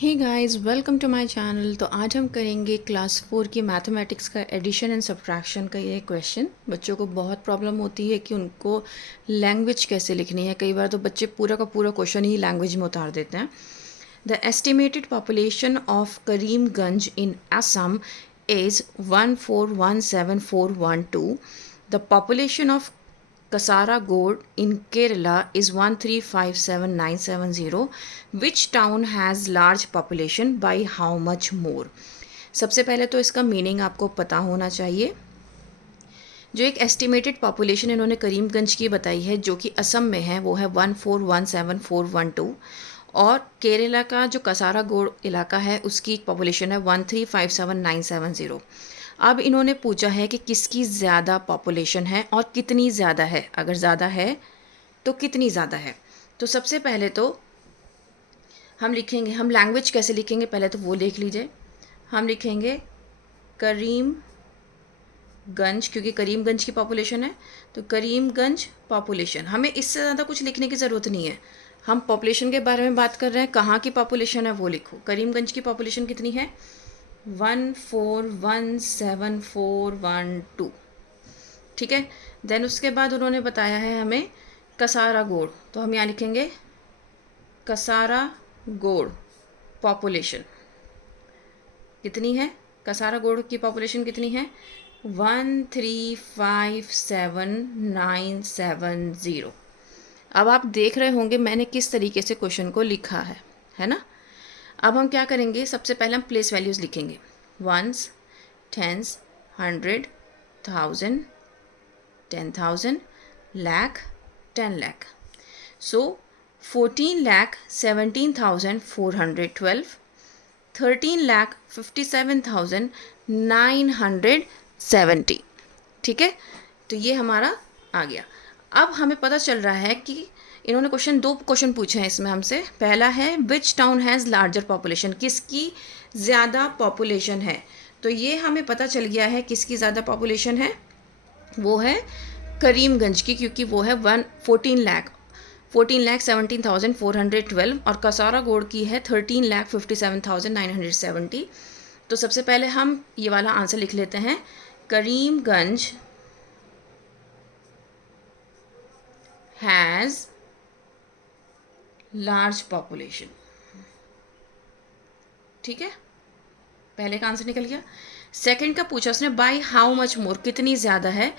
Hey guys, welcome to my channel. तो आज हम करेंगे क्लास 4 की मैथमेटिक्स का एडिशन एंड सब्ट्रैक्शन का ये क्वेश्चन। बच्चों को बहुत प्रॉब्लम होती है कि उनको लैंग्वेज कैसे लिखनी है। कई बार तो बच्चे पूरा का पूरा क्वेश्चन ही लैंग्वेज में उतार देते हैं। The estimated population of Karimganj in Assam is 1417412। The population of Kasaragod in Kerala is 1357970. Which town has large population by how much more? सबसे पहले तो इसका मीनिंग आपको पता होना चाहिए। जो एक एस्टिमेटेड पॉपुलेशन इन्होंने करीमगंज की बताई है जो कि असम में है वो है 1417412 और केरला का जो कसारागोड इलाका है उसकी पॉपुलेशन है 1357970। अब इन्होंने पूछा है कि किसकी ज़्यादा पॉपुलेशन है और कितनी ज़्यादा है। अगर ज़्यादा है तो कितनी ज़्यादा है। तो सबसे पहले तो हम लिखेंगे, हम लैंग्वेज कैसे लिखेंगे पहले तो वो देख लीजिए। हम लिखेंगे करीमगंज, क्योंकि करीमगंज की पॉपुलेशन है तो करीमगंज पॉपुलेशन। हमें इससे ज़्यादा कुछ लिखने की ज़रूरत नहीं है। हम पॉपुलेशन के बारे में बात कर रहे हैं, कहाँ की पॉपुलेशन है वो लिखो। करीमगंज की पॉपुलेशन कितनी है? 1417412। ठीक है। देन उसके बाद उन्होंने बताया है हमें कसारागोड़, तो हम यहाँ लिखेंगे कसारागोड़ पॉपुलेशन कितनी है। कसारागोड़ की पॉपुलेशन कितनी है? 1357970। अब आप देख रहे होंगे मैंने किस तरीके से क्वेश्चन को लिखा है ना। अब हम क्या करेंगे, सबसे पहले हम प्लेस वैल्यूज़ लिखेंगे। Ones, tens, 100, 1000, 10,000, lakh, 10 lakh. So 14,17,412, 13,57,970। ठीक है, तो ये हमारा आ गया। अब हमें पता चल रहा है कि इन्होंने दो क्वेश्चन पूछे हैं इसमें हमसे। पहला है विच टाउन हैज़ लार्जर पॉपुलेशन, किसकी ज़्यादा पॉपुलेशन है। तो ये हमें पता चल गया है किसकी ज़्यादा पॉपुलेशन है, वो है करीमगंज की, क्योंकि वो है 14,17,412 और कसारागोड़ की है 13,57,970। तो सबसे पहले हम ये वाला आंसर लिख लेते हैं। Karimganj has large population. ठीक है, पहले का आंसर निकल गया। सेकंड का पूछा उसने बाय हाउ मच मोर, कितनी ज़्यादा है।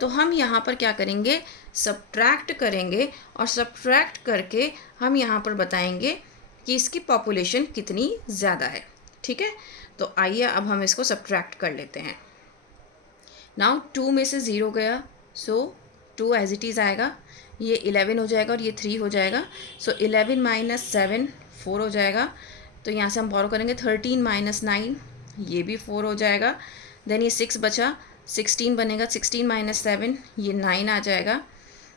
तो हम यहाँ पर क्या करेंगे, सब्ट्रैक्ट करेंगे और सब्ट्रैक्ट करके हम यहाँ पर बताएंगे कि इसकी पॉपुलेशन कितनी ज़्यादा है। ठीक है, तो आइए अब हम इसको सब्ट्रैक्ट कर लेते हैं। नाउ 2 में से 0 गया, सो 2 एज इट इज़ आएगा। ये 11 हो जाएगा और ये 3 हो जाएगा। सो 11 माइनस 7 4 हो जाएगा। तो यहाँ से हम बोरो करेंगे 13 माइनस 9, ये भी 4 हो जाएगा। देन ये 6 बचा, 16 बनेगा। 16 माइनस 7, ये 9 आ जाएगा।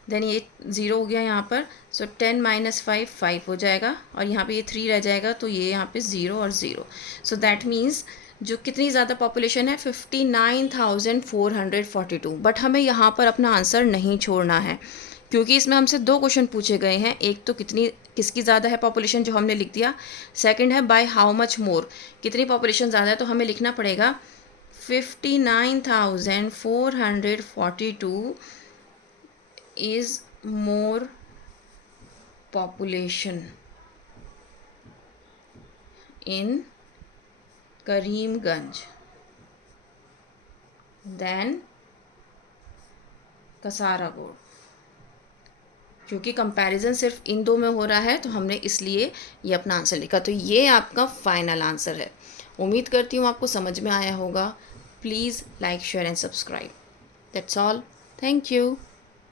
देन ये 0 हो गया यहाँ पर। सो 10 माइनस 5 5 हो जाएगा और यहाँ पे ये 3 रह जाएगा। तो ये यहाँ पे 0 और 0। सो दैट मीन्स जो कितनी ज़्यादा पॉपुलेशन है 59,442। बट हमें यहाँ पर अपना आंसर नहीं छोड़ना है, क्योंकि इसमें हमसे दो क्वेश्चन पूछे गए हैं। एक तो किसकी ज़्यादा है पॉपुलेशन, जो हमने लिख दिया। सेकंड है बाय हाउ मच मोर, कितनी पॉपुलेशन ज़्यादा है। तो हमें लिखना पड़ेगा 59,442 is more population in Karimganj than Kasaragod. क्योंकि कंपैरिजन सिर्फ इन दो में हो रहा है तो हमने इसलिए ये अपना आंसर लिखा। तो ये आपका फाइनल आंसर है। उम्मीद करती हूँ आपको समझ में आया होगा। Please like, share and subscribe. That's all. Thank you.